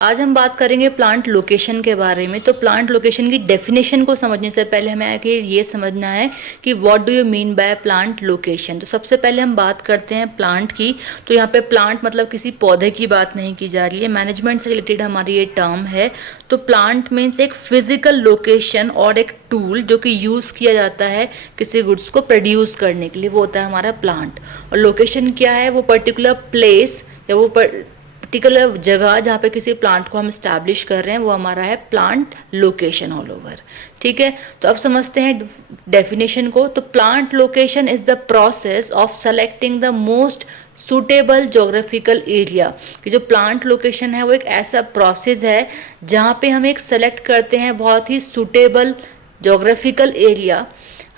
आज हम बात करेंगे प्लांट लोकेशन के बारे में। तो प्लांट लोकेशन की डेफिनेशन को समझने से पहले हमें आगे ये समझना है कि what do you mean by plant location. तो सबसे पहले हम बात करते हैं प्लांट की। तो यहाँ पे प्लांट मतलब किसी पौधे की बात नहीं की जा रही है, मैनेजमेंट से रिलेटेड हमारी ये टर्म है। तो प्लांट मीन्स एक फिजिकल लोकेशन और एक टूल जो कि यूज़ किया जाता है किसी गुड्स को प्रोड्यूस करने के लिए, वो होता है हमारा प्लांट। और लोकेशन क्या है, वो पर्टिकुलर प्लेस या वो पर्टिकुलर जगह जहाँ पे किसी प्लांट को हम स्टैब्लिश कर रहे हैं, वो हमारा है प्लांट लोकेशन ऑल ओवर। ठीक है, तो अब समझते हैं डेफिनेशन को। तो plant location is the process of selecting the most suitable geographical area. कि जो प्लांट लोकेशन है वो एक ऐसा प्रोसेस है जहाँ पे हम एक सेलेक्ट करते हैं बहुत ही सुटेबल जोग्राफिकल एरिया,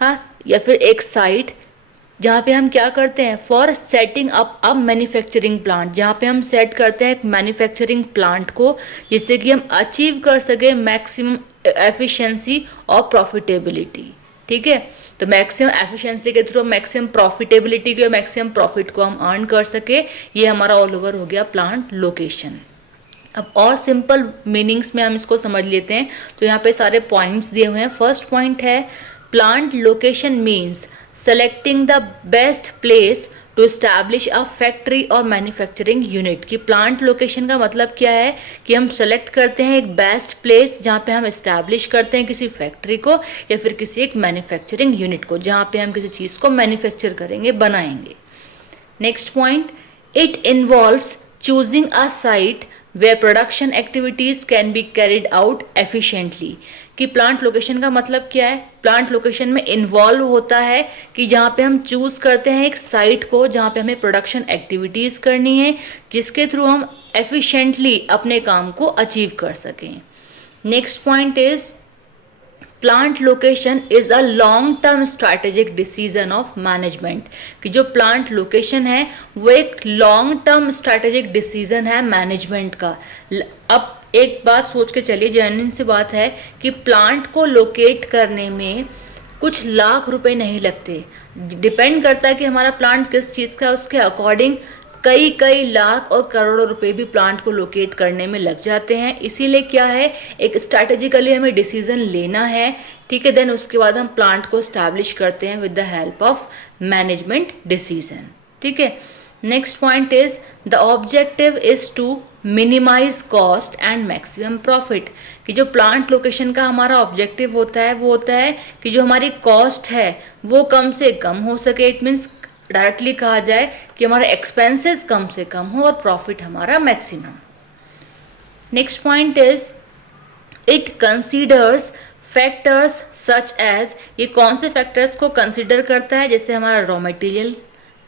हाँ, या फिर एक साइट जहाँ पे हम क्या करते हैं for setting up a manufacturing plant, जहाँ पे हम सेट करते हैं एक मैन्युफैक्चरिंग प्लांट को, जिससे कि हम अचीव कर सके मैक्सिमम एफिशिएंसी और प्रॉफिटेबिलिटी। ठीक है, तो मैक्सिमम एफिशिएंसी के थ्रू मैक्सिमम प्रॉफिटेबिलिटी को, मैक्सिमम प्रॉफिट को हम अर्न कर सके, ये हमारा ऑल ओवर हो गया प्लांट लोकेशन। अब और सिंपल मीनिंग्स में हम इसको समझ लेते हैं। तो यहाँ पे सारे पॉइंट्स दिए हुए हैं। फर्स्ट पॉइंट है plant location means selecting the best place to establish a factory और मैन्युफैक्चरिंग यूनिट। की प्लांट लोकेशन का मतलब क्या है कि हम सेलेक्ट करते हैं एक बेस्ट प्लेस जहाँ पे हम इस्टेब्लिश करते हैं किसी फैक्ट्री को या फिर किसी एक मैन्युफैक्चरिंग यूनिट को, जहाँ पे हम किसी चीज़ को मैन्युफैक्चर करेंगे, बनाएंगे। Next point, it involves choosing a site where production activities can be carried out efficiently। कि प्लांट लोकेशन का मतलब क्या है, प्लांट लोकेशन में इन्वॉल्व होता है कि जहाँ पे हम चूज करते हैं एक साइट को जहाँ पे हमें प्रोडक्शन एक्टिविटीज़ करनी है, जिसके थ्रू हम एफिशिएंटली अपने काम को अचीव कर सकें। Next point is plant location is a long term strategic decision of management. कि जो प्लांट लोकेशन है वो एक लॉन्ग टर्म स्ट्रैटेजिक डिसीजन है मैनेजमेंट का। अब एक बात सोच के चलिए, जेन्युइन सी बात है कि प्लांट को लोकेट करने में कुछ लाख रुपए नहीं लगते। डिपेंड करता है कि हमारा प्लांट किस चीज़ का है, उसके अकॉर्डिंग कई कई लाख और करोड़ों रुपए भी प्लांट को लोकेट करने में लग जाते हैं। इसीलिए क्या है, एक स्ट्रैटेजिकली हमें डिसीजन लेना है। ठीक है, देन उसके बाद हम प्लांट को स्टैब्लिश करते हैं with the help of management decision. ठीक है, next point is the objective is to minimize cost and maximum profit. कि जो प्लांट लोकेशन का हमारा ऑब्जेक्टिव होता है वो होता है कि जो हमारी कॉस्ट है वो कम से कम हो सके। इट मीन्स डायरेक्टली कहा जाए कि हमारा एक्सपेंसेस कम से कम हो और प्रॉफिट हमारा maximum. Next point is it considers factors such as. ये कौन से फैक्टर्स को कंसीडर करता है, जैसे हमारा रॉ मटेरियल,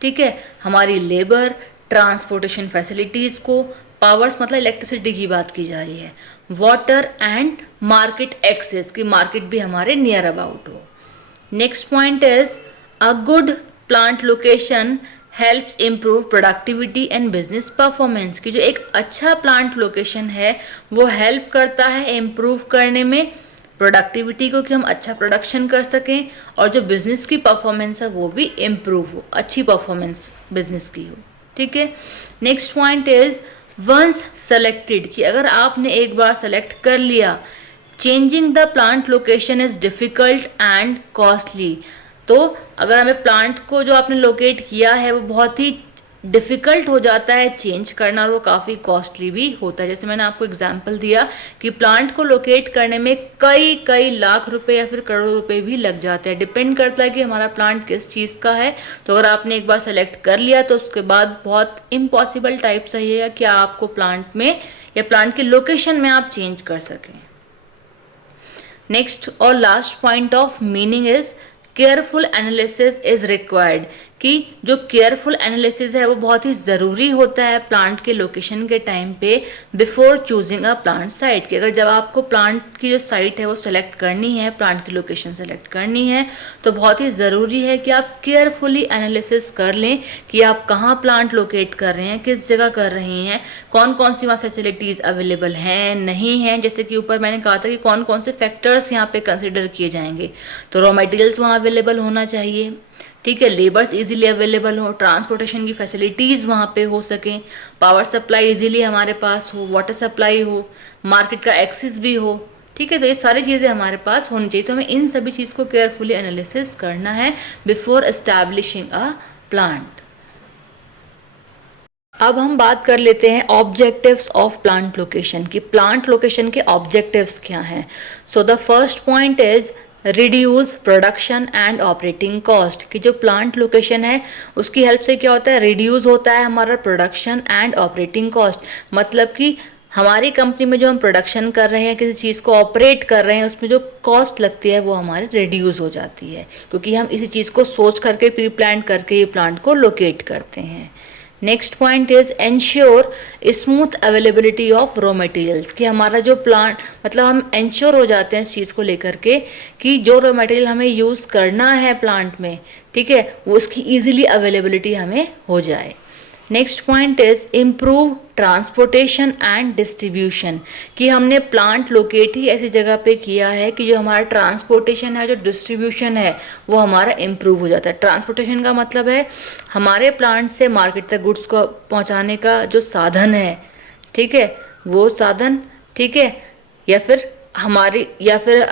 ठीक है, हमारी लेबर, ट्रांसपोर्टेशन फैसिलिटीज़ को, पावर्स मतलब इलेक्ट्रिसिटी की बात की जा रही है, वाटर एंड मार्केट एक्सेस की मार्केट भी हमारे नियर अबाउट हो। Next point is a good plant location helps improve productivity and business performance. की जो एक अच्छा प्लांट लोकेशन है वो हेल्प करता है इम्प्रूव करने में प्रोडक्टिविटी को, कि हम अच्छा प्रोडक्शन कर सकें, और जो बिजनेस की परफॉर्मेंस है वो भी इम्प्रूव हो, अच्छी परफॉर्मेंस बिजनेस की हो। ठीक है, next point is once selected. कि अगर आपने एक बार सेलेक्ट कर लिया, changing the plant location is difficult and costly. तो अगर हमें प्लांट को जो आपने लोकेट किया है वो बहुत ही डिफ़िकल्ट हो जाता है चेंज करना, और वो काफ़ी कॉस्टली भी होता है। जैसे मैंने आपको एग्जांपल दिया कि प्लांट को लोकेट करने में कई कई लाख रुपए या फिर करोड़ रुपए भी लग जाते हैं। डिपेंड करता है कि हमारा प्लांट किस चीज़ का है। तो अगर आपने एक बार सेलेक्ट कर लिया तो उसके बाद बहुत इम्पॉसिबल टाइप सही है कि आपको प्लांट में या प्लांट की लोकेशन में आप चेंज कर सकें। नेक्स्ट और last point of meaning is careful analysis is required. कि जो केयरफुल एनालिसिस है वो बहुत ही ज़रूरी होता है प्लांट के लोकेशन के टाइम पे before choosing a plant site. कि अगर जब आपको प्लांट की जो साइट है वो सेलेक्ट करनी है, प्लांट की लोकेशन सेलेक्ट करनी है, तो बहुत ही ज़रूरी है कि आप केयरफुली एनालिसिस कर लें कि आप कहाँ प्लांट लोकेट कर रहे हैं, किस जगह कर रहे हैं, कौन कौन सी वहाँ फैसिलिटीज़ अवेलेबल हैं नहीं हैं। जैसे कि ऊपर मैंने कहा था कि कौन कौन से फैक्टर्स यहाँ पे कंसिडर किए जाएंगे। तो रॉ मटेरियल्स वहाँ अवेलेबल होना चाहिए, ठीक है, लेबर्स इजीली अवेलेबल हो, ट्रांसपोर्टेशन की फैसिलिटीज़ वहाँ पे हो सकें, पावर सप्लाई इजीली हमारे पास हो, वाटर सप्लाई हो, मार्केट का एक्सेस भी हो। ठीक है, तो ये सारी चीज़ें हमारे पास होनी चाहिए। तो हमें इन सभी चीज़ को केयरफुली एनालिसिस करना है बिफोर एस्टैब्लिशिंग अ प्लांट। अब हम बात कर लेते हैं ऑब्जेक्टिव्स ऑफ प्लांट लोकेशन की। प्लांट लोकेशन के ऑब्जेक्टिव्स क्या हैं? So the first point is reduce production and operating cost. कि जो प्लांट लोकेशन है उसकी हेल्प से क्या होता है, रिड्यूस होता है हमारा प्रोडक्शन एंड ऑपरेटिंग कॉस्ट। मतलब कि हमारी कंपनी में जो हम प्रोडक्शन कर रहे हैं, किसी चीज़ को ऑपरेट कर रहे हैं, उसमें जो कॉस्ट लगती है वो हमारी रिड्यूस हो जाती है, क्योंकि हम इसी चीज़ को सोच करके प्री प्लान करके ये प्लांट को लोकेट करते हैं। Next point is ensure smooth availability of raw materials. कि हमारा जो प्लांट, मतलब हम एंश्योर हो जाते हैं इस चीज़ को लेकर के कि जो रॉ मटेरियल हमें यूज़ करना है प्लांट में, ठीक है, वो उसकी इजीली अवेलेबिलिटी हमें हो जाए। Next point is improve transportation and distribution. कि हमने प्लांट लोकेट ही ऐसी जगह पे किया है कि जो हमारा ट्रांसपोर्टेशन है, जो डिस्ट्रीब्यूशन है, वो हमारा इम्प्रूव हो जाता है। ट्रांसपोर्टेशन का मतलब है हमारे प्लांट से मार्केट तक गुड्स को पहुंचाने का जो साधन है, ठीक है, वो साधन, ठीक है, या फिर हमारी, या फिर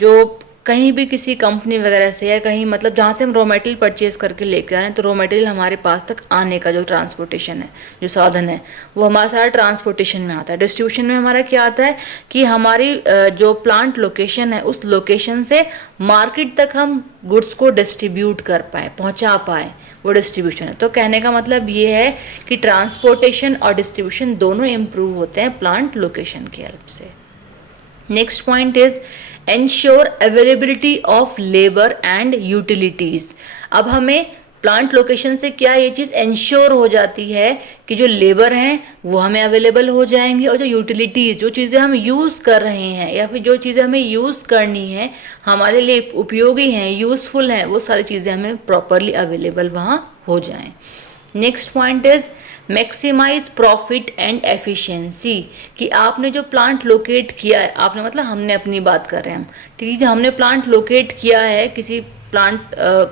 जो कहीं भी किसी कंपनी वगैरह से या कहीं, मतलब जहाँ से हम रॉ मटेरियल परचेज करके लेके आ रहे हैं, तो रॉ मटेरियल हमारे पास तक आने का जो ट्रांसपोर्टेशन है, जो साधन है, वो हमारा सारा ट्रांसपोर्टेशन में आता है। डिस्ट्रीब्यूशन में हमारा क्या आता है कि हमारी जो प्लांट लोकेशन है, उस लोकेशन से मार्केट तक हम गुड्स को डिस्ट्रीब्यूट कर पाए, पहुँचा पाए, वो डिस्ट्रीब्यूशन है। तो कहने का मतलब ये है कि ट्रांसपोर्टेशन और डिस्ट्रीब्यूशन दोनों इम्प्रूव होते हैं प्लांट लोकेशन की हेल्प से। Next point is ensure availability of labour and utilities. अब हमें प्लांट लोकेशन से क्या ये चीज़ एंश्योर हो जाती है कि जो लेबर हैं वो हमें अवेलेबल हो जाएंगे, और जो यूटिलिटीज़, जो चीज़ें हम यूज़ कर रहे हैं या फिर जो चीज़ें हमें यूज़ करनी है, हमारे लिए उपयोगी हैं, यूज़फुल हैं, वो सारी चीज़ें हमें प्रॉपरली अवेलेबल वहाँ हो जाएं। Next point is maximize profit and efficiency. कि आपने जो प्लांट लोकेट किया है, आपने मतलब हमने अपनी बात कर रहे हैं हम, ठीक है, हमने प्लांट लोकेट किया है, किसी प्लांट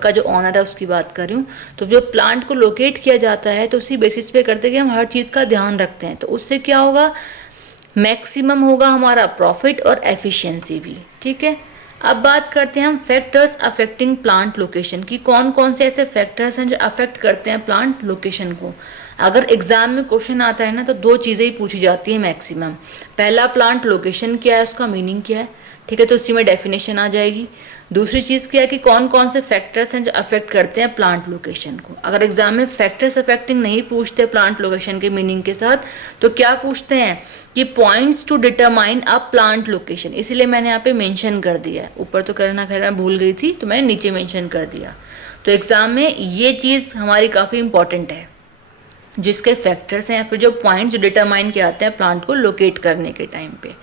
का जो ऑनर है उसकी बात कर रही हूँ, तो जो प्लांट को लोकेट किया जाता है तो उसी बेसिस पे करते हैं कि हम हर चीज़ का ध्यान रखते हैं, तो उससे क्या होगा, मैक्सिमम होगा हमारा प्रॉफिट और एफिशिएंसी भी। ठीक है, अब बात करते हैं हम फैक्टर्स अफेक्टिंग प्लांट लोकेशन की। कौन कौन से ऐसे फैक्टर्स हैं जो अफेक्ट करते हैं प्लांट लोकेशन को। अगर एग्जाम में क्वेश्चन आता है ना, तो दो चीज़ें ही पूछी जाती है मैक्सिमम। पहला, प्लांट लोकेशन क्या है, उसका मीनिंग क्या है, ठीक है, तो उसी में डेफिनेशन आ जाएगी। दूसरी चीज़ क्या है कि कौन कौन से फैक्टर्स हैं जो अफेक्ट करते हैं प्लांट लोकेशन को। अगर एग्जाम में फैक्टर्स अफेक्टिंग नहीं पूछते प्लांट लोकेशन के मीनिंग के साथ, तो क्या पूछते हैं कि points to determine a plant location. इसीलिए मैंने यहाँ पे मेंशन कर दिया है, ऊपर तो करना खैर मैं भूल गई थी, तो मैंने नीचे मेंशन कर दिया। तो एग्जाम में ये चीज़ हमारी काफ़ी इंपॉर्टेंट है, जिसके फैक्टर्स हैं या फिर जो पॉइंट्स जो डिटरमाइन किए आते हैं प्लांट को लोकेट करने के टाइम पे।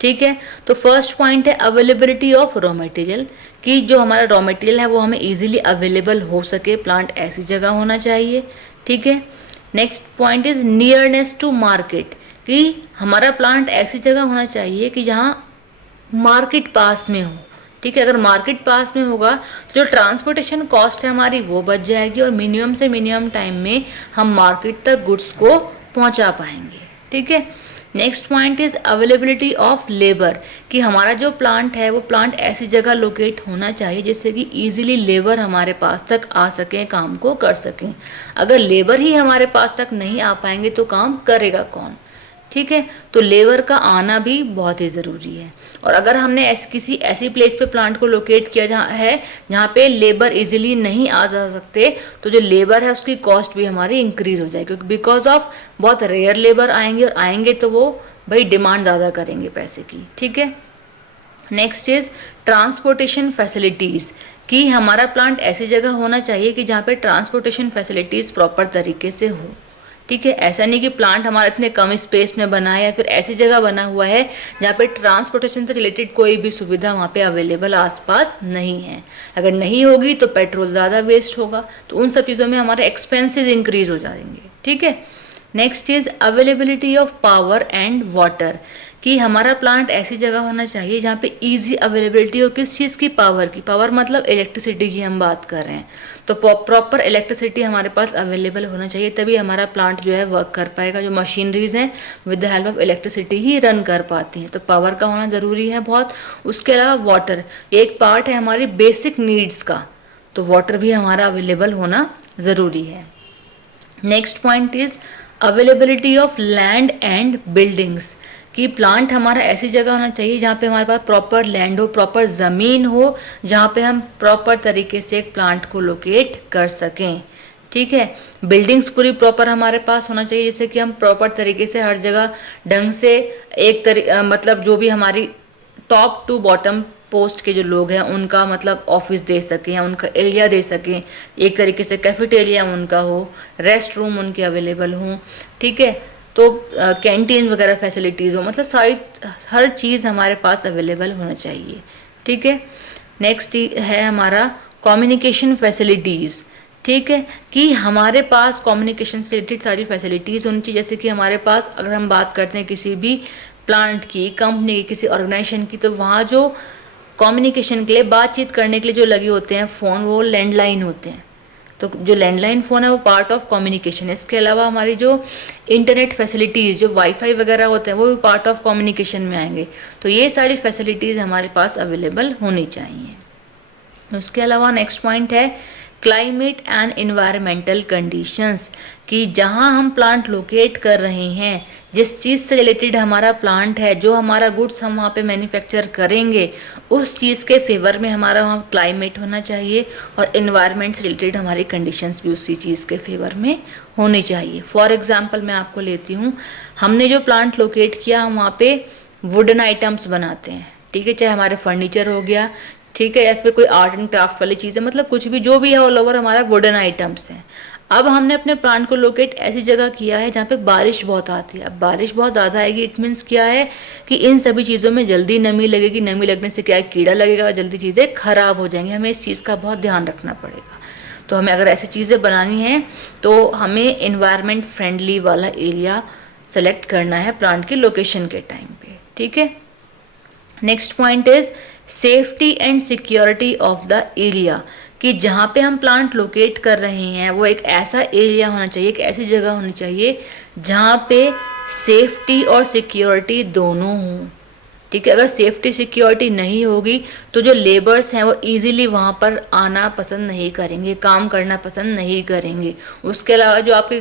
ठीक है, तो फर्स्ट पॉइंट है अवेलेबिलिटी ऑफ रॉ मटेरियल। कि जो हमारा रॉ मटेरियल है वो हमें इजीली अवेलेबल हो सके, प्लांट ऐसी जगह होना चाहिए। ठीक है, next point is nearness to market. कि हमारा प्लांट ऐसी जगह होना चाहिए कि जहाँ मार्केट पास में हो। ठीक है, अगर मार्केट पास में होगा तो जो ट्रांसपोर्टेशन कॉस्ट है हमारी वो बच जाएगी, और मिनिमम से मिनिमम टाइम में हम मार्केट तक गुड्स को पहुंचा पाएंगे। ठीक है, next point is availability of labour. कि हमारा जो प्लांट है वो प्लांट ऐसी जगह लोकेट होना चाहिए जिससे कि इजीली लेबर हमारे पास तक आ सकें, काम को कर सकें। अगर लेबर ही हमारे पास तक नहीं आ पाएंगे तो काम करेगा कौन। ठीक है, तो लेबर का आना भी बहुत ही ज़रूरी है। और अगर हमने किसी ऐसी प्लेस पे प्लांट को लोकेट किया जहाँ पे लेबर इजीली नहीं आ जा सकते, तो जो लेबर है उसकी कॉस्ट भी हमारी इंक्रीज हो जाएगी, क्योंकि बिकॉज ऑफ बहुत रेयर लेबर आएंगे, और आएंगे तो वो भाई डिमांड ज़्यादा करेंगे पैसे की। ठीक है, नेक्स्ट इज ट्रांसपोर्टेशन फैसिलिटीज़। कि हमारा प्लांट ऐसी जगह होना चाहिए कि जहाँ पे ट्रांसपोर्टेशन फैसिलिटीज़ प्रॉपर तरीके से हो। ठीक है, ऐसा नहीं कि प्लांट हमारा इतने कम स्पेस में बना है या फिर ऐसी जगह बना हुआ है जहाँ पे ट्रांसपोर्टेशन से रिलेटेड कोई भी सुविधा वहाँ पे अवेलेबल आसपास नहीं है। अगर नहीं होगी तो पेट्रोल ज़्यादा वेस्ट होगा, तो उन सब चीज़ों में हमारे एक्सपेंसेस इंक्रीज हो जाएंगे। ठीक है, next is availability of power and water, कि हमारा प्लांट ऐसी जगह होना चाहिए जहाँ पे इजी अवेलेबिलिटी हो किस चीज़ की, पावर की। पावर मतलब इलेक्ट्रिसिटी की हम बात कर रहे हैं, तो प्रॉपर इलेक्ट्रिसिटी हमारे पास अवेलेबल होना चाहिए, तभी हमारा प्लांट जो है वर्क कर पाएगा। जो मशीनरीज हैं with the help of electricity he run कर पाती हैं, तो पावर का होना ज़रूरी है बहुत। उसके अलावा वाटर एक पार्ट है हमारी बेसिक नीड्स का, तो वाटर भी हमारा अवेलेबल होना ज़रूरी है। Next point is availability of land and buildings, कि प्लांट हमारा ऐसी जगह होना चाहिए जहाँ पे हमारे पास प्रॉपर लैंड हो, प्रॉपर ज़मीन हो, जहाँ पे हम प्रॉपर तरीके से एक प्लांट को लोकेट कर सकें। ठीक है, बिल्डिंग्स पूरी प्रॉपर हमारे पास होना चाहिए, जैसे कि हम प्रॉपर तरीके से हर जगह ढंग से मतलब जो भी हमारी टॉप टू बॉटम पोस्ट के जो लोग हैं उनका मतलब ऑफिस दे सकें या उनका एरिया दे सकें, एक तरीके से कैफेटेरिया उनका हो, रेस्ट रूम उनके अवेलेबल हों। ठीक है, तो कैंटीन वगैरह फैसिलिटीज़ हो, मतलब सारी हर चीज़ हमारे पास अवेलेबल होना चाहिए। ठीक है, नेक्स्ट है हमारा कम्युनिकेशन फैसिलिटीज़। ठीक है, कि हमारे पास कम्युनिकेशन से रिलेटेड सारी फैसिलिटीज़ होनी चाहिए, जैसे कि हमारे पास अगर हम बात करते हैं किसी भी प्लांट की, कंपनी की, किसी ऑर्गेनाइजेशन की, तो वहाँ जो कम्युनिकेशन के लिए, बातचीत करने के लिए जो लगे होते हैं फ़ोन, वो लैंडलाइन होते हैं। तो जो लैंडलाइन फ़ोन है वो पार्ट ऑफ कम्युनिकेशन है। इसके अलावा हमारी जो इंटरनेट फैसिलिटीज़, जो वाईफाई वगैरह होते हैं, वो भी पार्ट ऑफ कम्युनिकेशन में आएंगे। तो ये सारी फैसिलिटीज़ हमारे पास अवेलेबल होनी चाहिए। उसके अलावा नेक्स्ट पॉइंट है क्लाइमेट एंड इन्वायरमेंटल कंडीशंस, कि जहाँ हम प्लांट लोकेट कर रहे हैं, जिस चीज़ से रिलेटेड हमारा प्लांट है, जो हमारा गुड्स हम वहाँ पे मैन्युफैक्चर करेंगे, उस चीज़ के फेवर में हमारा वहाँ क्लाइमेट होना चाहिए, और इन्वायरमेंट से रिलेटेड हमारी कंडीशंस भी उसी चीज़ के फेवर में होनी चाहिए। फॉर एग्जांपल मैं आपको लेती हूँ, हमने जो प्लांट लोकेट किया, हम वहाँ पे वुडन आइटम्स बनाते हैं। ठीक है, चाहे हमारे फर्नीचर हो गया, ठीक है, या फिर कोई आर्ट एंड क्राफ्ट वाली चीज़ है, मतलब कुछ भी जो भी है ऑल ओवर हमारा वुडन आइटम्स हैं। अब हमने अपने प्लांट को लोकेट ऐसी जगह किया है जहाँ पे बारिश बहुत आती है। अब बारिश बहुत ज़्यादा आएगी, इट मीन्स क्या है कि इन सभी चीज़ों में जल्दी नमी लगेगी, नमी लगने से क्या है, कीड़ा लगेगा और जल्दी चीज़ें खराब हो जाएंगी। हमें इस चीज़ का बहुत ध्यान रखना पड़ेगा। तो हमें अगर ऐसी चीज़ें बनानी हैं तो हमें इन्वायरमेंट फ्रेंडली वाला एरिया सेलेक्ट करना है प्लांट की लोकेशन के टाइम पे। ठीक है, next point is safety and security of the area, कि जहाँ पे हम प्लांट लोकेट कर रहे हैं वो एक ऐसा एरिया होना चाहिए, एक ऐसी जगह होनी चाहिए जहाँ पे सेफ्टी और सिक्योरिटी दोनों हों। ठीक है, अगर सेफ्टी सिक्योरिटी नहीं होगी तो जो लेबर्स हैं वो इजीली वहाँ पर आना पसंद नहीं करेंगे, काम करना पसंद नहीं करेंगे। उसके अलावा जो आपके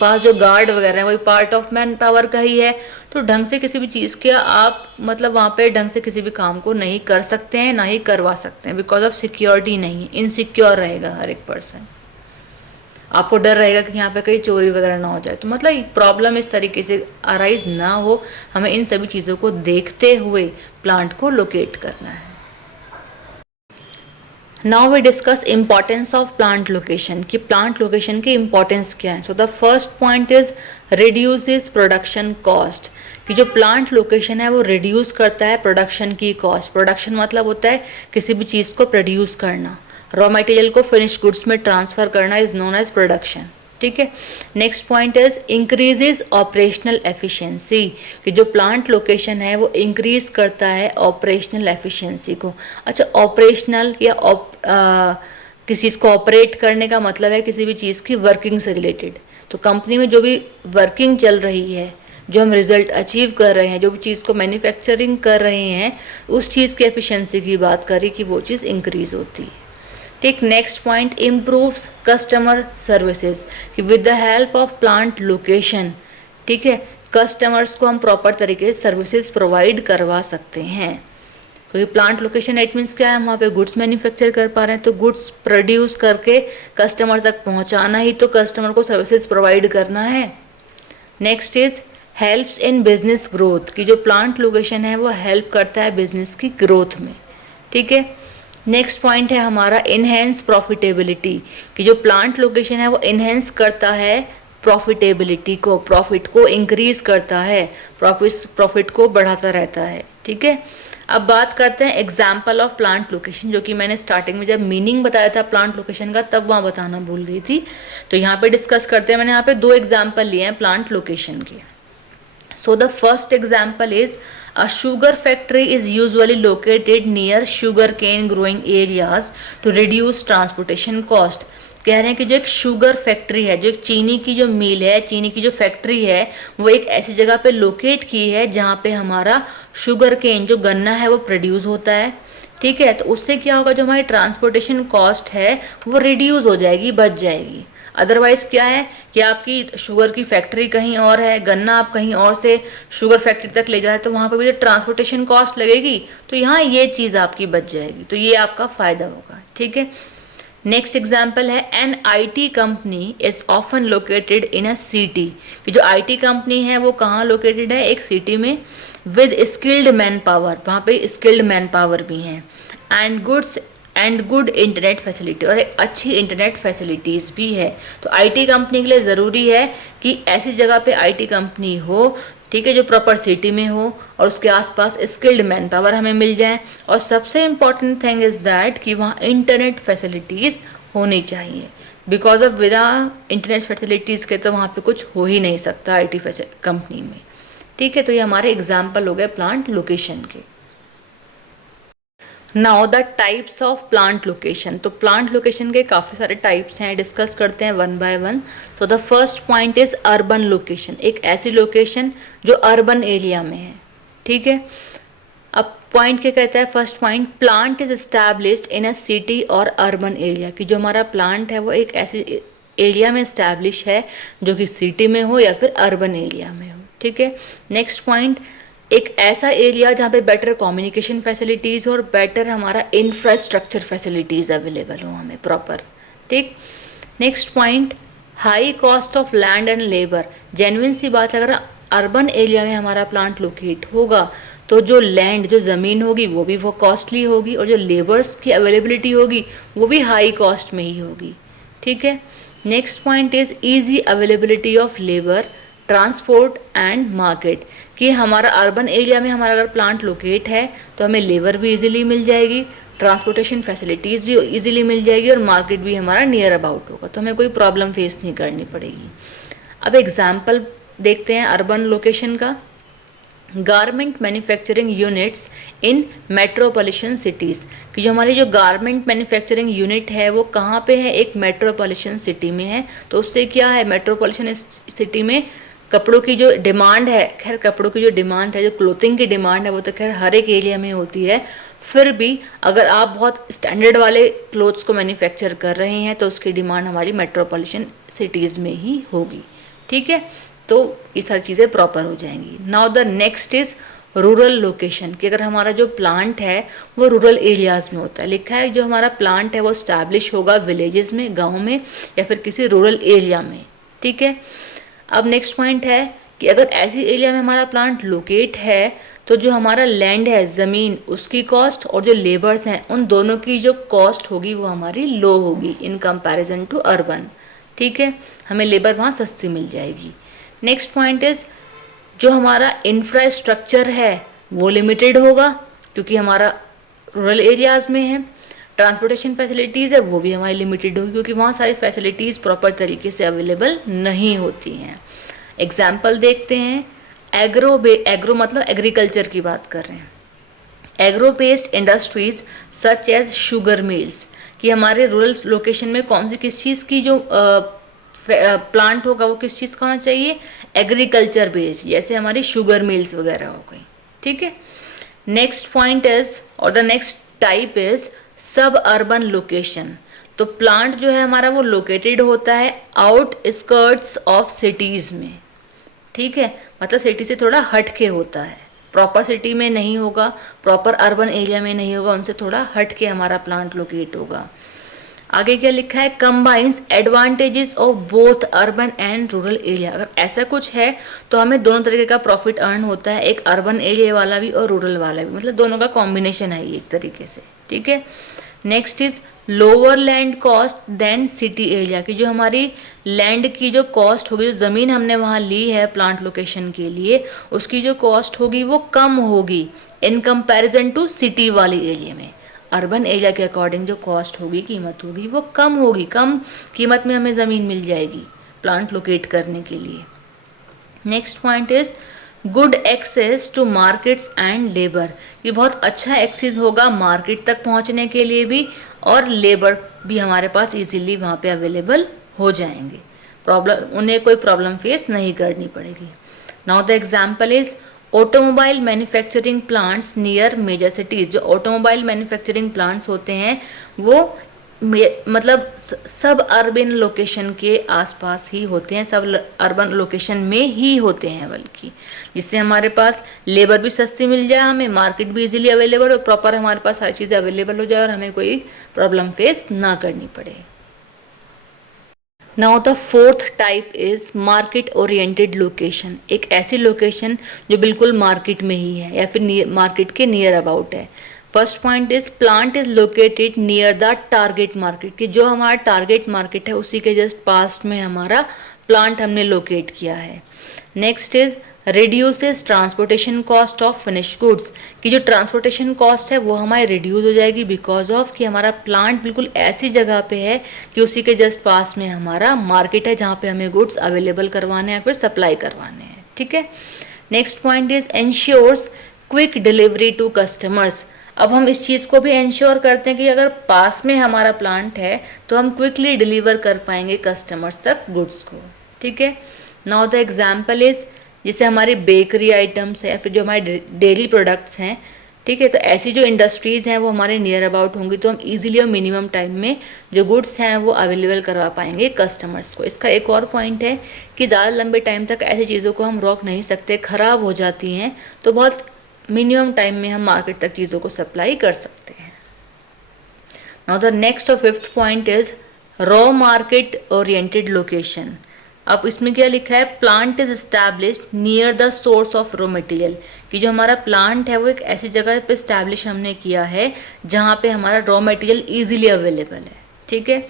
पास जो गार्ड वगैरह है, वही पार्ट ऑफ मैन पावर का ही है, तो ढंग से किसी भी चीज़ के आप मतलब वहाँ पे ढंग से किसी भी काम को नहीं कर सकते हैं, ना ही करवा सकते हैं, बिकॉज ऑफ सिक्योरिटी नहीं है। इनसिक्योर रहेगा हर एक पर्सन, आपको डर रहेगा कि यहाँ पे कहीं चोरी वगैरह ना हो जाए। तो मतलब प्रॉब्लम इस तरीके से अराइज ना हो, हमें इन सभी चीज़ों को देखते हुए प्लांट को लोकेट करना है। Now we discuss importance of plant location, कि प्लांट लोकेशन की इम्पॉर्टेंस क्या है। So the first point is reduces production cost, कि जो प्लांट लोकेशन है वो रिड्यूस करता है प्रोडक्शन की कॉस्ट। प्रोडक्शन मतलब होता है किसी भी चीज़ को प्रोड्यूस करना, रॉ मटेरियल को फिनिश गुड्स में ट्रांसफ़र करना इज नोन एज प्रोडक्शन। ठीक है, next point is increases operational efficiency, कि जो प्लांट लोकेशन है वो इंक्रीज करता है ऑपरेशनल एफिशिएंसी को। अच्छा, ऑपरेशनल या किसी चीज़ को ऑपरेट करने का मतलब है किसी भी चीज़ की वर्किंग से रिलेटेड। तो कंपनी में जो भी वर्किंग चल रही है, जो हम रिजल्ट अचीव कर रहे हैं, जो भी चीज़ को मैन्युफैक्चरिंग कर रहे हैं, उस चीज़ की एफिशिएंसी की बात करें कि वो चीज़ इंक्रीज होती है। ठीक, next point improves customer services, कि with the help of plant location, ठीक है, कस्टमर्स को हम प्रॉपर तरीके से सर्विसेज प्रोवाइड करवा सकते हैं। क्योंकि प्लांट लोकेशन इट मीन्स क्या है, हम वहाँ पे गुड्स मैन्युफैक्चर कर पा रहे हैं, तो गुड्स प्रोड्यूस करके कस्टमर तक पहुँचाना ही तो कस्टमर को सर्विसेज प्रोवाइड करना है। Next is helps in business growth, की जो प्लांट लोकेशन है वो हेल्प करता है बिजनेस की ग्रोथ में। ठीक है, नेक्स्ट पॉइंट है हमारा इनहेंस प्रॉफिटेबिलिटी, कि जो प्लांट लोकेशन है वो इनहेंस करता है प्रॉफिटेबिलिटी को, प्रॉफिट को इंक्रीज करता है, प्रॉफिट को बढ़ाता रहता है। ठीक है, अब बात करते हैं एग्जाम्पल ऑफ प्लांट लोकेशन, जो कि मैंने स्टार्टिंग में जब मीनिंग बताया था प्लांट लोकेशन का तब वहाँ बताना भूल गई थी। तो यहाँ पे डिस्कस करते हैं। मैंने यहाँ पे 2 एग्जाम्पल लिए हैं प्लांट लोकेशन के। So the first example is a sugar factory is usually located near sugarcane growing areas to reduce transportation cost। कह रहे हैं कि जो एक शुगर फैक्ट्री है, जो एक चीनी की जो मिल है, चीनी की जो फैक्ट्री है, वो एक ऐसी जगह पे लोकेट की है जहाँ पे हमारा शुगर केन जो गन्ना है वो प्रोड्यूस होता है। ठीक है, तो उससे क्या होगा, जो हमारी ट्रांसपोर्टेशन कॉस्ट है वो रिड्यूस हो जाएगी, बच जाएगी। अदरवाइज क्या है कि आपकी शुगर की फैक्ट्री कहीं और है, गन्ना आप कहीं और से शुगर फैक्ट्री तक ले जा रहे हैं, तो वहाँ पर भी जो ट्रांसपोर्टेशन कॉस्ट लगेगी, तो यहाँ ये चीज़ आपकी बच जाएगी, तो ये आपका फ़ायदा होगा। ठीक है, नेक्स्ट एग्जाम्पल है an IT company is often located in a city. कि जो आईटी कंपनी है वो कहाँ लोकेटेड है, एक सिटी में, विद स्किल्ड मैन पावर, वहाँ पे स्किल्ड मैन पावर भी हैं, एंड गुड इंटरनेट फैसिलिटी, और एक अच्छी इंटरनेट फैसिलिटीज़ भी है। तो आईटी कंपनी के लिए ज़रूरी है कि ऐसी जगह पे आईटी कंपनी हो, ठीक है, जो प्रॉपर सिटी में हो और उसके आसपास स्किल्ड मैन पावर हमें मिल जाए, और सबसे इम्पॉर्टेंट थिंग इज़ दैट कि वहाँ इंटरनेट फैसिलिटीज़ होनी चाहिए, बिकॉज ऑफ विदा इंटरनेट फैसिलिटीज़ के तो वहाँ पे कुछ हो ही नहीं सकता आईटी कंपनी में। ठीक है, तो ये हमारे एग्जाम्पल हो गए प्लांट लोकेशन के। Now the types of plant location. तो प्लांट लोकेशन के काफ़ी सारे टाइप्स हैं, डिस्कस करते हैं वन बाय वन। तो the first point is urban location, एक ऐसी लोकेशन जो अर्बन एरिया में है। ठीक है, अब पॉइंट क्या कहता है, first point, plant is established in a city और अर्बन एरिया, कि जो हमारा प्लांट है वो एक ऐसे एरिया में एस्टैब्लिश है जो कि सिटी में हो या फिर अर्बन एरिया में हो। ठीक है, नेक्स्ट पॉइंट, एक ऐसा एरिया जहाँ पे बेटर कम्युनिकेशन फैसिलिटीज़ और बेटर हमारा इंफ्रास्ट्रक्चर फैसिलिटीज़ अवेलेबल हो हमें प्रॉपर। ठीक, next point, high cost of land and labour. Genuine सी बात है, अगर अर्बन एरिया में हमारा प्लांट लोकेट होगा तो जो लैंड, जो ज़मीन होगी वो भी वो कॉस्टली होगी, और जो लेबर्स की अवेलेबिलिटी होगी वो भी हाई कॉस्ट में ही होगी। ठीक है, next point is easy availability of labour, transport and market, कि हमारा अर्बन एरिया में हमारा अगर प्लांट लोकेट है तो हमें लेबर भी इजीली मिल जाएगी, ट्रांसपोर्टेशन फैसिलिटीज़ भी इजीली मिल जाएगी, और मार्केट भी हमारा नियर अबाउट होगा, तो हमें कोई प्रॉब्लम फेस नहीं करनी पड़ेगी। अब एग्जाम्पल देखते हैं अर्बन लोकेशन का। Garment manufacturing units in metropolitan cities, कि जो हमारी जो गारमेंट मैन्युफैक्चरिंग यूनिट है वो कहाँ पे है, एक मेट्रोपॉलिटन सिटी में है। तो उससे क्या है, मेट्रोपॉलिटन सिटी में कपड़ों की जो डिमांड है, खैर कपड़ों की जो डिमांड है, जो क्लोथिंग की डिमांड है वो तो खैर हर एक एरिया में होती है, फिर भी अगर आप बहुत स्टैंडर्ड वाले क्लोथ्स को मैन्युफैक्चर कर रहे हैं तो उसकी डिमांड हमारी मेट्रोपॉलिटन सिटीज़ में ही होगी। ठीक है, तो ये सारी चीज़ें प्रॉपर हो जाएंगी। Now the next is rural location, कि अगर हमारा जो प्लांट है वो रूरल एरियाज़ में होता है, लिखा है जो हमारा प्लांट है वो स्टैब्लिश होगा विलेजेस में, गाँव में, या फिर किसी रूरल एरिया में। ठीक है, अब नेक्स्ट पॉइंट है कि अगर ऐसी एरिया में हमारा प्लांट लोकेट है तो जो हमारा लैंड है, ज़मीन, उसकी कॉस्ट और जो लेबर्स हैं उन दोनों की जो कॉस्ट होगी वो हमारी लो होगी इन कंपैरिजन टू अर्बन। ठीक है, हमें लेबर वहाँ सस्ती मिल जाएगी। नेक्स्ट पॉइंट इज़ जो हमारा इंफ्रास्ट्रक्चर है वो लिमिटेड होगा क्योंकि हमारा रूरल एरियाज़ में है। ट्रांसपोर्टेशन फैसिलिटीज़ है वो भी हमारी लिमिटेड होगी क्योंकि वहाँ सारी फैसिलिटीज़ प्रॉपर तरीके से अवेलेबल नहीं होती हैं। एग्जाम्पल देखते हैं, एग्रो मतलब एग्रीकल्चर की बात कर रहे हैं। Agro based industries such as sugar mills, कि हमारे रूरल लोकेशन में कौन सी किस चीज़ की जो प्लांट होगा वो किस चीज़ का होना चाहिए, एग्रीकल्चर बेस्ड, जैसे हमारी शुगर मिल्स वगैरह हो गई। ठीक है, नेक्स्ट पॉइंट इज और द नेक्स्ट टाइप इज सब अर्बन लोकेशन। तो प्लांट जो है हमारा वो लोकेटेड होता है आउट स्कर्ट्स ऑफ सिटीज़ में। ठीक है, मतलब सिटी से थोड़ा हट के होता है, प्रॉपर सिटी में नहीं होगा, प्रॉपर अर्बन एरिया में नहीं होगा, उनसे थोड़ा हट के हमारा प्लांट लोकेट होगा। आगे क्या लिखा है, combines advantages of both urban and rural area. अगर ऐसा कुछ है तो हमें दोनों तरीके का प्रॉफिट अर्न होता है, एक अर्बन एरिया वाला भी और रूरल वाला भी, मतलब दोनों का कॉम्बिनेशन है ये एक तरीके से। ठीक है, next is lower land cost than city area, की जो हमारी लैंड की जो कॉस्ट होगी, जो ज़मीन हमने वहाँ ली है प्लांट लोकेशन के लिए, उसकी जो कॉस्ट होगी वो कम होगी इन कंपैरिजन टू सिटी वाली एरिया में। अर्बन एरिया के अकॉर्डिंग जो कॉस्ट होगी, कीमत होगी, वो कम होगी, कम कीमत में हमें ज़मीन मिल जाएगी प्लांट लोकेट करने के लिए। Next point is good access to markets and labour, ये बहुत अच्छा एक्सेस होगा मार्केट तक पहुंचने के लिए भी, और लेबर भी हमारे पास इजीली वहाँ पे अवेलेबल हो जाएंगे, उन्हें कोई प्रॉब्लम फेस नहीं करनी पड़ेगी। Now the example is automobile manufacturing plants near major cities. जो ऑटोमोबाइल मैन्युफैक्चरिंग प्लांट्स होते हैं वो मतलब सब अर्बन लोकेशन के आसपास ही होते हैं, सब अर्बन लोकेशन में ही होते हैं, बल्कि जिससे हमारे पास लेबर भी सस्ती मिल जाए, हमें मार्केट भी इजीली अवेलेबल और प्रॉपर हमारे पास हर चीज़ अवेलेबल हो जाए और हमें कोई प्रॉब्लम फेस ना करनी पड़े। Now the fourth type is market oriented location, एक ऐसी लोकेशन जो बिल्कुल मार्केट में ही है या फिर मार्केट के नियर अबाउट है। First point is plant is located near the target market, कि जो हमारा टारगेट मार्केट है उसी के जस्ट पास में हमारा प्लांट हमने लोकेट किया है। Next is reduces transportation cost of finish goods, की जो ट्रांसपोर्टेशन कॉस्ट है वो हमारी रिड्यूस हो जाएगी बिकॉज ऑफ कि हमारा प्लांट बिल्कुल ऐसी जगह पे है कि उसी के जस्ट पास में हमारा मार्केट है जहाँ पे हमें गुड्स अवेलेबल करवाने हैं फिर सप्लाई करवाने हैं। ठीक है। Next point is ensures quick delivery to customers. अब हम इस चीज़ को भी इंश्योर करते हैं कि अगर पास में हमारा प्लांट है तो हम क्विकली डिलीवर कर पाएंगे कस्टमर्स तक गुड्स को। ठीक है। नाउ द एग्जाम्पल इज जैसे हमारी बेकरी आइटम्स है या फिर जो हमारे डेयरी प्रोडक्ट्स हैं, ठीक है, तो ऐसी जो इंडस्ट्रीज़ हैं वो हमारे नियर अबाउट होंगी तो हम इजीली और मिनिमम टाइम में जो गुड्स हैं वो अवेलेबल करवा पाएंगे कस्टमर्स को। इसका एक और पॉइंट है कि ज़्यादा लंबे टाइम तक ऐसी चीज़ों को हम रोक नहीं सकते, ख़राब हो जाती हैं, तो बहुत मिनिमम टाइम में हम मार्केट तक चीज़ों को सप्लाई कर सकते हैं। नाउ द नेक्स्ट और fifth point is raw market oriented location. अब इसमें क्या लिखा है, plant is established near the source of raw material, कि जो हमारा प्लांट है वो एक ऐसी जगह पे एस्टैब्लिश हमने किया है जहाँ पे हमारा रॉ मटेरियल इजीली अवेलेबल है। ठीक है।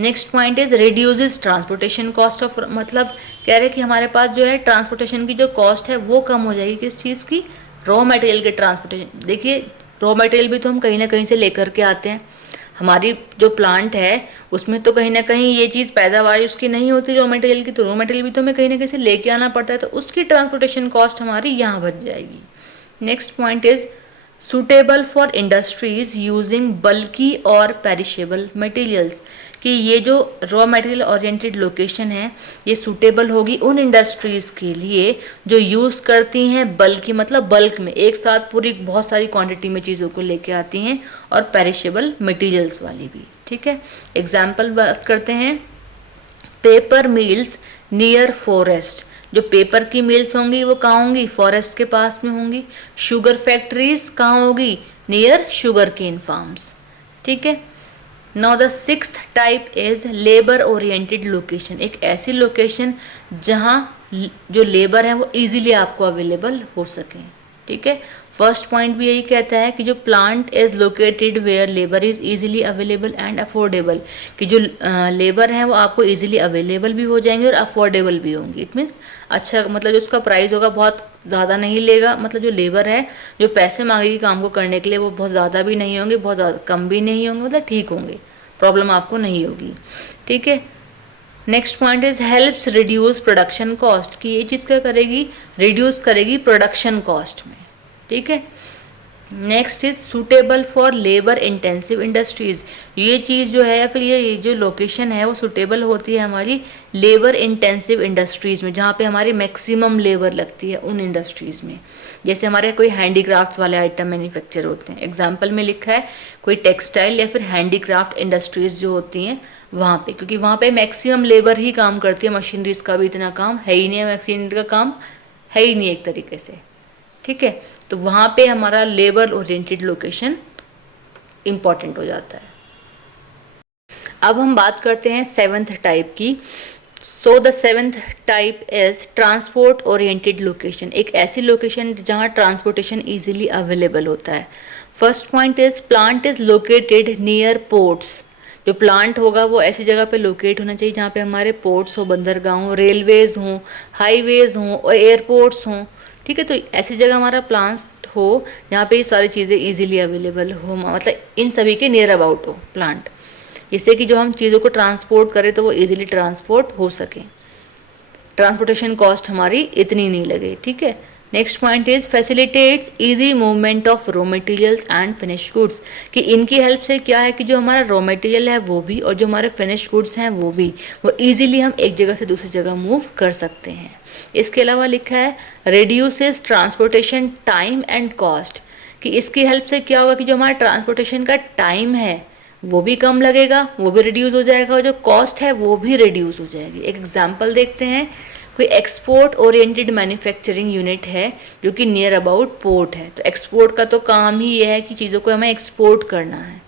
Next point is reduces transportation cost of, मतलब कह रहे हैं कि हमारे पास जो है ट्रांसपोर्टेशन की जो कॉस्ट है वो कम हो जाएगी, किस चीज़ की, रॉ मटेरियल के ट्रांसपोर्टेशन। देखिए रॉ मटेरियल भी तो हम कहीं ना कहीं से लेकर के आते हैं, हमारी जो प्लांट है उसमें तो कहीं ना कहीं ये चीज़ पैदावार उसकी नहीं होती रॉ मटेरियल की, तो रॉ मटेरियल भी तो हमें कहीं ना कहीं से लेके आना पड़ता है, तो उसकी ट्रांसपोर्टेशन कॉस्ट हमारी यहाँ बच जाएगी। Next point is suitable for industries using bulky और पेरिशेबल मटेरियल्स, कि ये जो रॉ मटेरियल ओरिएंटेड लोकेशन है ये सूटेबल होगी उन इंडस्ट्रीज़ के लिए जो यूज़ करती हैं बल्कि, मतलब बल्क में एक साथ पूरी बहुत सारी क्वांटिटी में चीज़ों को लेके आती हैं, और पेरिशेबल मटेरियल्स वाली भी। ठीक है। एग्जाम्पल बात करते हैं, पेपर मिल्स नियर फॉरेस्ट, जो पेपर की मिल्स होंगी वो कहाँ होंगी, फॉरेस्ट के पास में होंगी। शुगर फैक्ट्रीज कहाँ होगी, नियर शुगर केन फार्म्स। ठीक है। Now the sixth type is labour oriented location, एक ऐसी लोकेशन जहाँ जो लेबर है वो इजीली आपको अवेलेबल हो सके। ठीक है। फर्स्ट पॉइंट भी यही कहता है कि जो plant is located where labour is easily available and affordable, कि जो लेबर है वो आपको इजीली अवेलेबल भी हो जाएंगे और अफोर्डेबल भी होंगी। इट मीन्स अच्छा, मतलब जो उसका प्राइस होगा बहुत ज़्यादा नहीं लेगा, मतलब जो लेबर है जो पैसे मांगेगी काम को करने के लिए वो बहुत ज़्यादा भी नहीं होंगे, बहुत ज़्यादा कम भी नहीं होंगे, मतलब ठीक होंगे, प्रॉब्लम आपको नहीं होगी। ठीक है। Next point is helps reduce production cost, कि ये चीज़ क्या करेगी, रिड्यूस करेगी प्रोडक्शन कॉस्ट में। ठीक है। Next is suitable for labour intensive industries, ये चीज़ जो है या फिर ये जो लोकेशन है वो सूटेबल होती है हमारी लेबर इंटेंसिव इंडस्ट्रीज़ में, जहाँ पे हमारी मैक्सिमम लेबर लगती है उन इंडस्ट्रीज़ में। जैसे हमारे कोई हैंडीक्राफ्ट्स वाले आइटम मैन्युफैक्चर होते हैं, एग्जाम्पल में लिखा है कोई टेक्सटाइल या फिर हैंडीक्राफ्ट इंडस्ट्रीज़ जो होती हैं वहाँ पे, क्योंकि वहाँ पे मैक्सिमम लेबर ही काम करती है, मशीनरीज का भी इतना काम है ही नहीं है, मशीनरी का काम है ही नहीं एक तरीके से। ठीक है। तो वहाँ पे हमारा लेबर ओरिएंटेड लोकेशन इम्पॉर्टेंट हो जाता है। अब हम बात करते हैं सेवन्थ टाइप की। So the seventh type is transport oriented location, एक ऐसी लोकेशन जहाँ ट्रांसपोर्टेशन इजीली अवेलेबल होता है। First point is plant is located near ports, जो प्लांट होगा वो ऐसी जगह पे लोकेट होना चाहिए जहाँ पे हमारे पोर्ट्स हो, बंदरगाह हो, रेलवेज हों, हाईवेज हों और एयरपोर्ट्स हों। ठीक है, तो ऐसी जगह हमारा प्लांट हो जहाँ पे ये सारी चीज़ें इजीली अवेलेबल हो, मतलब इन सभी के नियर अबाउट हो प्लांट, जिससे कि जो हम चीज़ों को ट्रांसपोर्ट करें तो वो इजीली ट्रांसपोर्ट हो सके, ट्रांसपोर्टेशन कॉस्ट हमारी इतनी नहीं लगे। ठीक है, next point is facilitates easy movement of raw materials and finish goods, कि इनकी हेल्प से क्या है कि जो हमारा रॉ मटेरियल है वो भी और जो हमारे फिनिश गुड्स हैं वो भी, वो इजीली हम एक जगह से दूसरी जगह मूव कर सकते हैं। इसके अलावा लिखा है reduces transportation time and cost, कि इसकी हेल्प से क्या होगा कि जो हमारा ट्रांसपोर्टेशन का टाइम है वो भी कम लगेगा, वो भी रिड्यूस हो जाएगा और जो कॉस्ट है वो भी रिड्यूस हो जाएगी। एक एग्जांपल देखते हैं, कोई एक्सपोर्ट ओरिएंटेड मैन्युफैक्चरिंग यूनिट है जो कि नियर अबाउट पोर्ट है, तो एक्सपोर्ट का तो काम ही ये है कि चीज़ों को हमें एक्सपोर्ट करना है,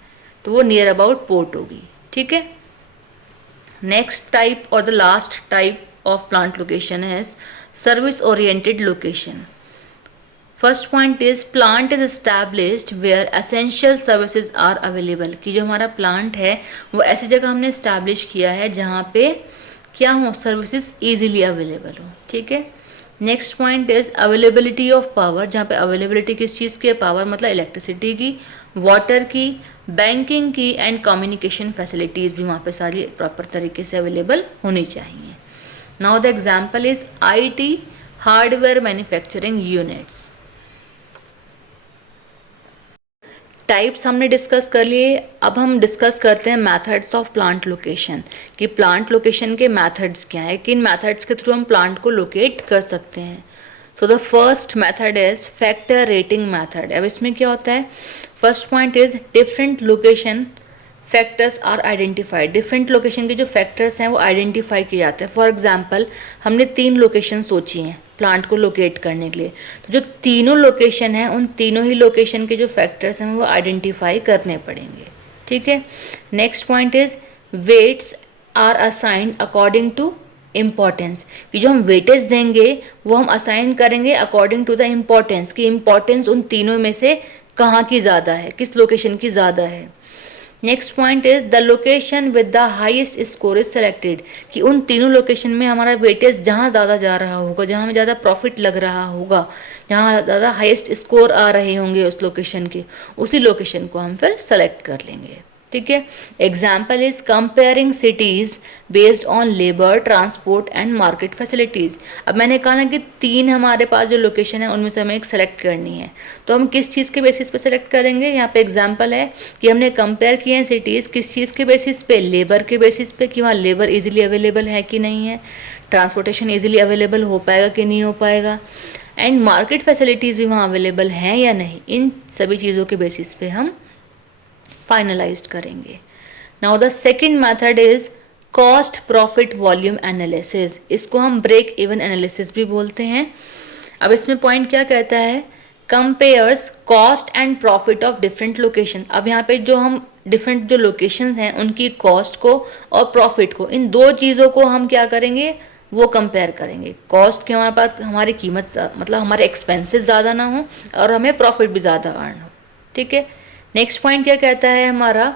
तो वो नियर अबाउट पोर्ट होगी। ठीक है, नेक्स्ट टाइप और the last type of plant location है service oriented location. First point is plant is established where essential services are available, कि जो हमारा प्लांट है वो ऐसी जगह हमने एस्टैब्लिश किया है जहाँ पे क्या हो, सर्विसेज इजीली अवेलेबल हो। ठीक है, next point is availability of power, जहाँ पे अवेलेबिलिटी किस चीज़ की है, पावर मतलब इलेक्ट्रिसिटी की, वाटर की, बैंकिंग की एंड कम्युनिकेशन फैसिलिटीज़ भी वहाँ पे सारी प्रॉपर तरीके से अवेलेबल होनी चाहिए। Now the example is IT hardware manufacturing units. Types हमने डिस्कस कर लिए, अब हम डिस्कस करते हैं मेथड्स ऑफ प्लांट लोकेशन, कि प्लांट लोकेशन के मेथड्स क्या है, किन मेथड्स के थ्रू हम प्लांट को लोकेट कर सकते हैं। So the first method is factor rating method. अब इसमें क्या होता है, first point is different location factors are identified, different location के जो फैक्टर्स हैं वो आइडेंटिफाई किए जाते हैं। फॉर एग्जांपल हमने 3 लोकेशन सोची हैं प्लांट को लोकेट करने के लिए, तो जो तीनों लोकेशन हैं उन तीनों ही लोकेशन के जो फैक्टर्स हैं वो आइडेंटिफाई करने पड़ेंगे। ठीक है, next point is weights are assigned according to importance, कि जो हम वेटेज देंगे वो हम असाइन करेंगे अकॉर्डिंग टू द इम्पॉर्टेंस, कि इम्पॉर्टेंस उन तीनों में से कहाँ की ज़्यादा है, किस लोकेशन की ज़्यादा है। Next point is the location with the highest score is selected, कि उन तीनों लोकेशन में हमारा वेटेज जहाँ ज़्यादा जा रहा होगा, जहाँ हमें ज़्यादा प्रॉफिट लग रहा होगा, जहाँ ज़्यादा हाईएस्ट स्कोर आ रहे होंगे उस लोकेशन के, उसी लोकेशन को हम फिर सेलेक्ट कर लेंगे। ठीक है, example is comparing cities based on labour, transport and market facilities. अब मैंने कहा ना कि 3 हमारे पास जो लोकेशन है उनमें से हमें एक सेलेक्ट करनी है, तो हम किस चीज़ के बेसिस पे सेलेक्ट करेंगे। यहाँ पे एग्जाम्पल है कि हमने कंपेयर किए हैं सिटीज़ किस चीज़ के बेसिस पे, लेबर के बेसिस पे, कि वहाँ लेबर इजीली अवेलेबल है कि नहीं है, ट्रांसपोर्टेशन इजीली अवेलेबल हो पाएगा कि नहीं हो पाएगा, एंड मार्केट फैसिलिटीज़ भी वहाँ अवेलेबल हैं या नहीं। इन सभी चीज़ों के बेसिस पे हम फाइनलाइज्ड करेंगे। Now the second method is cost profit volume analysis, इसको हम ब्रेक इवन एनालिसिस भी बोलते हैं। अब इसमें पॉइंट क्या कहता है, compares cost and profit of different location. अब यहाँ पे जो हम डिफरेंट जो लोकेशन हैं उनकी कॉस्ट को और प्रॉफिट को, इन 2 चीज़ों को हम क्या करेंगे, वो कंपेयर करेंगे। कॉस्ट के हमारे पास हमारी कीमत मतलब हमारे एक्सपेंसेस ज़्यादा ना हो और हमें प्रॉफिट भी ज़्यादा अर्न हो। ठीक है, नेक्स्ट पॉइंट क्या कहता है हमारा,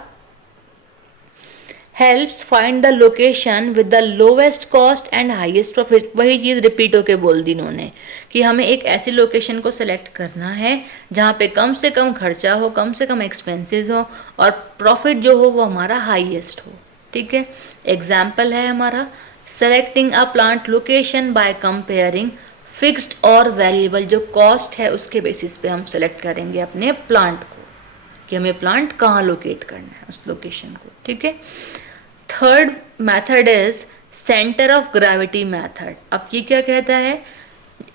helps find the location with the lowest cost and highest profit. वही चीज़ रिपीट होके बोल दी इन्होंने कि हमें एक ऐसी लोकेशन को सेलेक्ट करना है जहाँ पे कम से कम खर्चा हो, कम से कम एक्सपेंसेस हो और प्रॉफिट जो हो वो हमारा हाईएस्ट हो। ठीक है, एग्जाम्पल है हमारा selecting a plant location by comparing fixed और वेरिएबल, जो कॉस्ट है उसके बेसिस पे हम सेलेक्ट करेंगे अपने प्लांट को कि हमें प्लांट कहाँ लोकेट करना है उस लोकेशन को। ठीक है, third method is centre of gravity method. अब ये क्या कहता है,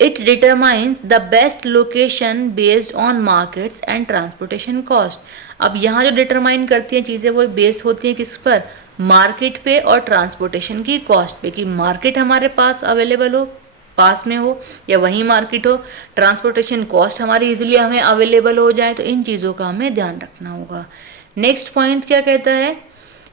it determines the best location based on markets and transportation cost. अब यहाँ जो डिटरमाइन करती हैं चीज़ें वो बेस होती हैं किस पर, मार्केट पे और ट्रांसपोर्टेशन की कॉस्ट पे, कि मार्केट हमारे पास अवेलेबल हो, पास में हो या वहीं मार्केट हो, ट्रांसपोर्टेशन कॉस्ट हमारी इजीली हमें अवेलेबल हो जाए, तो इन चीज़ों का हमें ध्यान रखना होगा। नेक्स्ट पॉइंट क्या कहता है,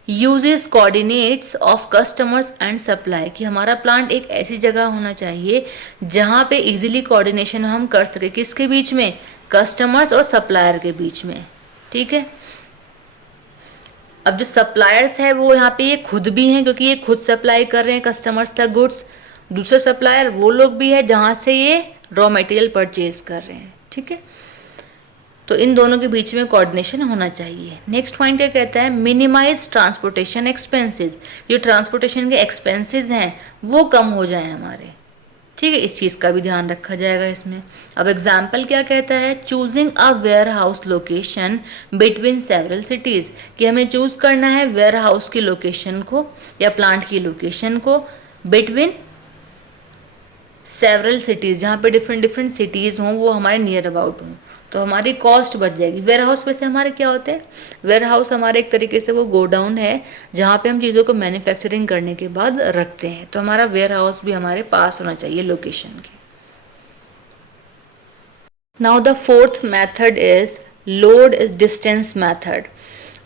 uses coordinates of customers and supply, कि हमारा प्लांट एक ऐसी जगह होना चाहिए जहाँ पे इजीली कोऑर्डिनेशन हम कर सके, किसके बीच में, कस्टमर्स और सप्लायर के बीच में। ठीक है, अब जो सप्लायर्स है वो यहाँ पे ये खुद भी हैं, क्योंकि ये खुद सप्लाई कर रहे हैं कस्टमर्स तक गुड्स। दूसरे सप्लायर वो लोग भी है जहाँ से ये रॉ मटेरियल परचेज कर रहे हैं, ठीक है। तो इन दोनों के बीच में कोऑर्डिनेशन होना चाहिए। नेक्स्ट पॉइंट क्या कहता है, मिनिमाइज ट्रांसपोर्टेशन एक्सपेंसेस। जो ट्रांसपोर्टेशन के एक्सपेंसेस हैं वो कम हो जाए हमारे, ठीक है, इस चीज़ का भी ध्यान रखा जाएगा इसमें। अब एग्जाम्पल क्या कहता है, choosing a warehouse location between several cities, कि हमें चूज़ करना है वेयर हाउस की लोकेशन को या प्लांट की लोकेशन को बिटवीन सेवरल सिटीज़, जहाँ पे डिफरेंट डिफरेंट सिटीज़ हों, वो हमारे नियर अबाउट हों, तो हमारी कॉस्ट बच जाएगी। वेयर हाउस वैसे हमारे क्या होते हैं, वेयर हाउस हमारे एक तरीके से वो गोडाउन है जहाँ पे हम चीज़ों को मैन्युफैक्चरिंग करने के बाद रखते हैं, तो हमारा वेयर हाउस भी हमारे पास होना चाहिए लोकेशन के। Now the fourth method is load distance method.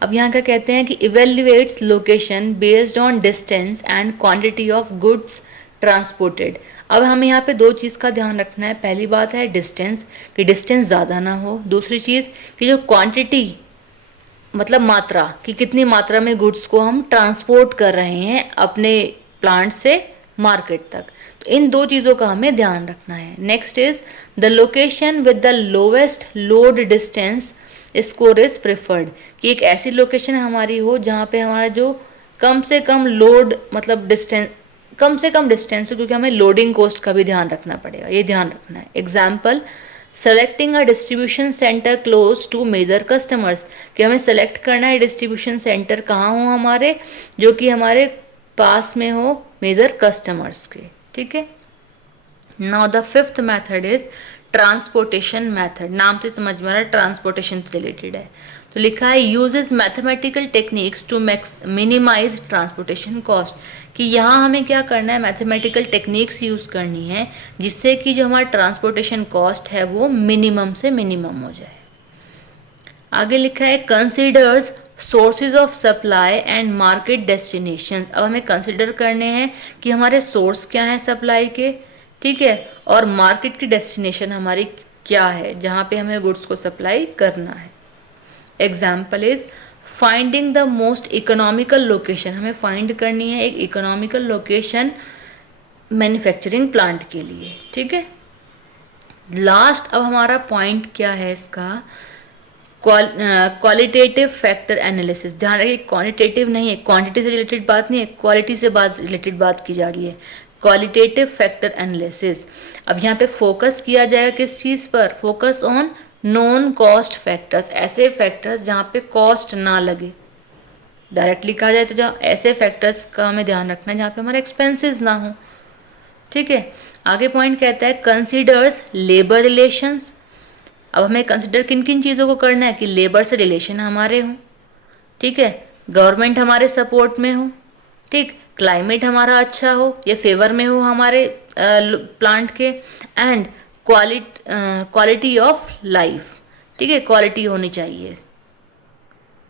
अब यहाँ क्या कहते हैं कि evaluates location based on distance and quantity of goods transported. अब हमें यहाँ पे दो चीज़ का ध्यान रखना है। पहली बात है डिस्टेंस, कि डिस्टेंस ज़्यादा ना हो। दूसरी चीज़ कि जो क्वांटिटी मतलब मात्रा, कि कितनी मात्रा में गुड्स को हम ट्रांसपोर्ट कर रहे हैं अपने प्लांट से मार्केट तक। तो इन दो चीज़ों का हमें ध्यान रखना है। Next is the location with the lowest load distance score is preferred, कि एक ऐसी लोकेशन हमारी हो जहाँ पे हमारा जो कम से कम लोड मतलब डिस्टेंस, कम से कम डिस्टेंस हो, क्योंकि हमें लोडिंग कॉस्ट का भी ध्यान रखना पड़ेगा, ये ध्यान रखना है। Example, selecting a distribution centre close to major customers, कि हमें सेलेक्ट करना है डिस्ट्रीब्यूशन सेंटर कहाँ हो हमारे, जो कि हमारे पास में हो मेजर कस्टमर्स के, ठीक है। Now the fifth method is transportation method. नाम से समझ में आ रहा है ट्रांसपोर्टेशन से रिलेटेड है। तो लिखा है uses mathematical techniques to minimize transportation cost, कि यहाँ हमें क्या करना है, मैथमेटिकल टेक्निक्स यूज़ करनी है जिससे कि जो हमारा ट्रांसपोर्टेशन कॉस्ट है वो मिनिमम से मिनिमम हो जाए। आगे लिखा है considers sources of supply and market destination. अब हमें कंसिडर करने हैं कि हमारे सोर्स क्या हैं सप्लाई के, ठीक है, और मार्केट की डेस्टिनेशन हमारी क्या है जहाँ पे हमें गुड्स को सप्लाई करना है। Example is finding the most economical location, हमें फाइंड करनी है एक इकोनॉमिकल लोकेशन मैन्युफैक्चरिंग प्लांट के लिए, ठीक है। लास्ट अब हमारा पॉइंट क्या है इसका, क्वालिटेटिव फैक्टर एनालिसिस। ध्यान रखिए क्वांटिटेटिव नहीं है, क्वांटिटी से रिलेटेड बात नहीं है, क्वालिटी से बात रिलेटेड बात की जा रही है। क्वालिटेटिव फैक्टर एनालिसिस, अब यहाँ पे फोकस किया जाएगा किस चीज़ पर, focus on non cost factors, ऐसे फैक्टर्स जहाँ पे कॉस्ट ना लगे। डायरेक्टली कहा जाए तो जहाँ ऐसे फैक्टर्स का हमें ध्यान रखना है जहाँ पे हमारे एक्सपेंसेस ना हो, ठीक है। आगे पॉइंट कहता है कंसीडर्स लेबर रिलेशंस। अब हमें कंसिडर किन किन चीज़ों को करना है कि लेबर से रिलेशन हमारे हों, ठीक है, गवर्नमेंट हमारे सपोर्ट में हो, ठीक, क्लाइमेट हमारा अच्छा हो या फेवर में हो हमारे प्लांट के, एंड क्वालिटी ऑफ लाइफ, ठीक है, क्वालिटी होनी चाहिए,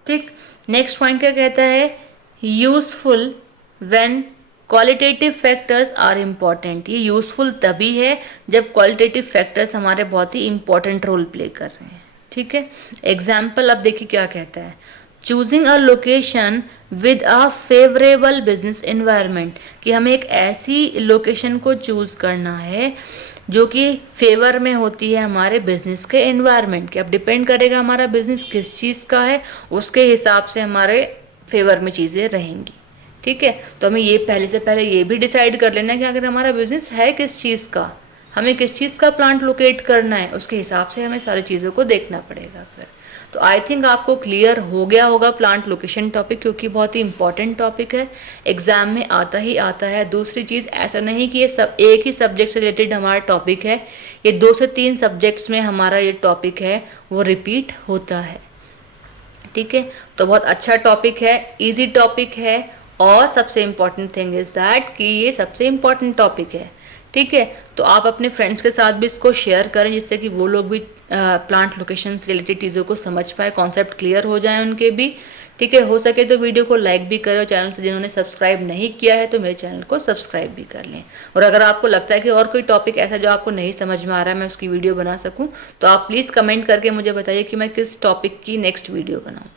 ठीक। नेक्स्ट पॉइंट क्या कहता है, useful when qualitative factors are important. ये यूजफुल तभी है जब क्वालिटेटिव फैक्टर्स हमारे बहुत ही इंपॉर्टेंट रोल प्ले कर रहे हैं, ठीक है। एग्जाम्पल अब देखिए क्या कहता है, choosing a location with a favourable business environment, कि हमें एक ऐसी लोकेशन को चूज करना है जो कि फेवर में होती है हमारे बिजनेस के एनवायरनमेंट के। अब डिपेंड करेगा हमारा बिजनेस किस चीज़ का है, उसके हिसाब से हमारे फेवर में चीज़ें रहेंगी, ठीक है। तो हमें ये पहले से पहले ये भी डिसाइड कर लेना है कि अगर हमारा बिजनेस है किस चीज़ का, हमें किस चीज़ का प्लांट लोकेट करना है, उसके हिसाब से हमें सारी चीज़ों को देखना पड़ेगा फिर। तो आई थिंक आपको क्लियर हो गया होगा प्लांट लोकेशन टॉपिक, क्योंकि बहुत ही इंपॉर्टेंट टॉपिक है, एग्जाम में आता ही आता है। दूसरी चीज़ ऐसा नहीं कि ये सब एक ही सब्जेक्ट से रिलेटेड हमारा टॉपिक है, ये 2 से 3 सब्जेक्ट्स में हमारा ये टॉपिक है वो रिपीट होता है, ठीक है। तो बहुत अच्छा टॉपिक है, ईजी टॉपिक है, और सबसे इम्पॉर्टेंट थिंग इज़ दैट कि ये सबसे इम्पॉर्टेंट टॉपिक है, ठीक है। तो आप अपने फ्रेंड्स के साथ भी इसको शेयर करें जिससे कि वो लोग भी प्लांट लोकेशन से रिलेटेड चीज़ों को समझ पाए, कॉन्सेप्ट क्लियर हो जाए उनके भी, ठीक है। हो सके तो वीडियो को लाइक भी करें, और चैनल से जिन्होंने सब्सक्राइब नहीं किया है तो मेरे चैनल को सब्सक्राइब भी कर लें। और अगर आपको लगता है कि और कोई टॉपिक ऐसा जो आपको नहीं समझ में आ रहा है मैं उसकी वीडियो बना सकूँ, तो आप प्लीज़ कमेंट करके मुझे बताइए कि मैं किस टॉपिक की नेक्स्ट वीडियो बनाऊँ।